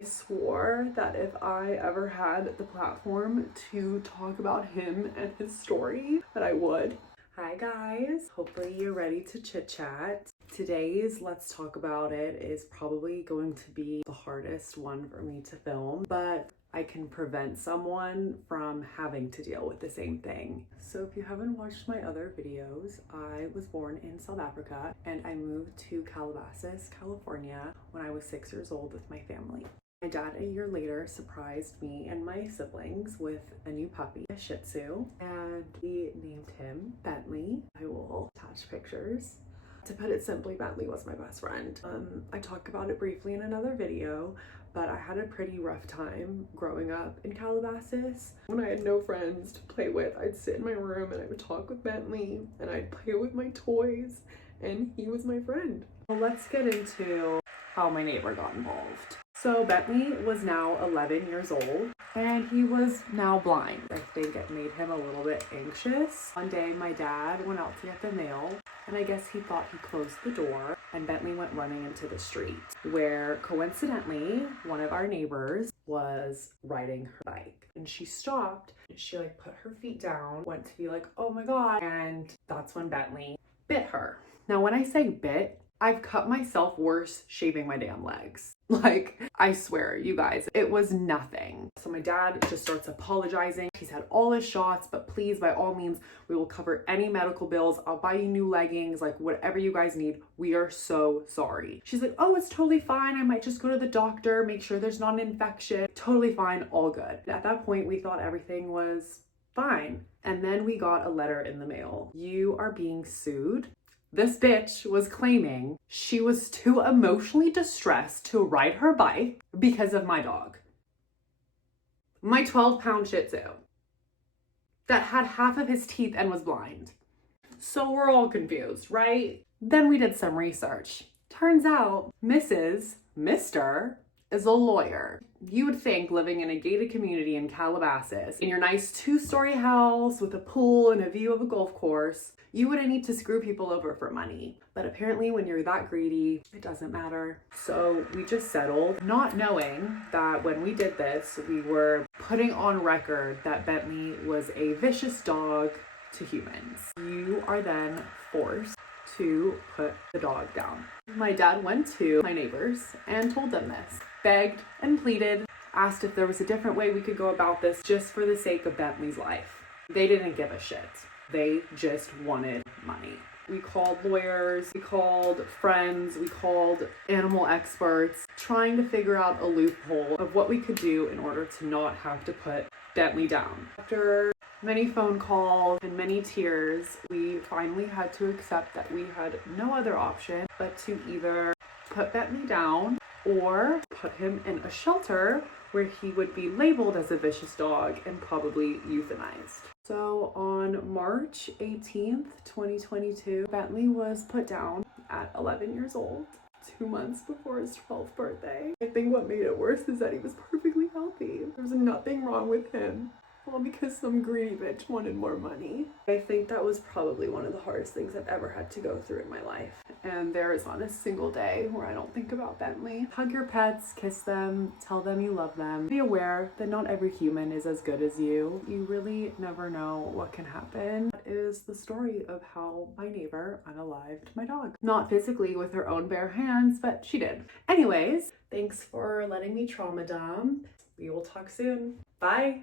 I swore that if I ever had the platform to talk about him and his story, that I would. Hi guys, hopefully you're ready to chit chat. Today's Let's Talk About It is probably going to be the hardest one for me to film, but I can prevent someone from having to deal with the same thing. So if you haven't watched my other videos, I was born in South Africa and I moved to Calabasas, California when I was 6 years old with my family. My dad a year later surprised me and my siblings with a new puppy, a Shih Tzu, and we named him Bentley. I will attach pictures. To put it simply, Bentley was my best friend. I talk about it briefly in another video, but I had a pretty rough time growing up in Calabasas. When I had no friends to play with, I'd sit in my room and I would talk with Bentley and I'd play with my toys, and he was my friend. Well, let's get into how my neighbor got involved. So Bentley was now 11 years old and he was now blind. I think it made him a little bit anxious. One day my dad went out to get the mail and I guess he thought he closed the door, and Bentley went running into the street where coincidentally one of our neighbors was riding her bike, and she stopped and she put her feet down, went to be like, oh my God, and that's when Bentley bit her. Now when I say bit, I've cut myself worse shaving my damn legs. I swear, you guys, it was nothing. So my dad just starts apologizing. He's had all his shots, but please, by all means, we will cover any medical bills. I'll buy you new leggings, whatever you guys need. We are so sorry. She's like, oh, it's totally fine. I might just go to the doctor, make sure there's not an infection. Totally fine, all good. At that point, we thought everything was fine. And then we got a letter in the mail. You are being sued. This bitch was claiming she was too emotionally distressed to ride her bike because of my dog. My 12-pound Shih Tzu that had half of his teeth and was blind. So we're all confused, right? Then we did some research. Turns out Mr. is a lawyer. You would think living in a gated community in Calabasas, in your nice 2-story house with a pool and a view of a golf course, you wouldn't need to screw people over for money. But apparently when you're that greedy, it doesn't matter. So we just settled, not knowing that when we did this, we were putting on record that Bentley was a vicious dog to humans. You are then forced to put the dog down. My dad went to my neighbors and told them this, begged and pleaded, asked if there was a different way we could go about this just for the sake of Bentley's life. They didn't give a shit. They just wanted money. We called lawyers, we called friends, we called animal experts, trying to figure out a loophole of what we could do in order to not have to put Bentley down. After many phone calls and many tears, we finally had to accept that we had no other option but to either put Bentley down or put him in a shelter where he would be labeled as a vicious dog and probably euthanized. So on March 18th, 2022, Bentley was put down at 11 years old, 2 months before his 12th birthday. I think what made it worse is that he was perfectly healthy. There was nothing wrong with him. All because some greedy bitch wanted more money. I think that was probably one of the hardest things I've ever had to go through in my life. And there is not a single day where I don't think about Bentley. Hug your pets, kiss them, tell them you love them. Be aware that not every human is as good as you. You really never know what can happen. That is the story of how my neighbor unalived my dog. Not physically with her own bare hands, but she did. Anyways, thanks for letting me trauma dump. We will talk soon. Bye.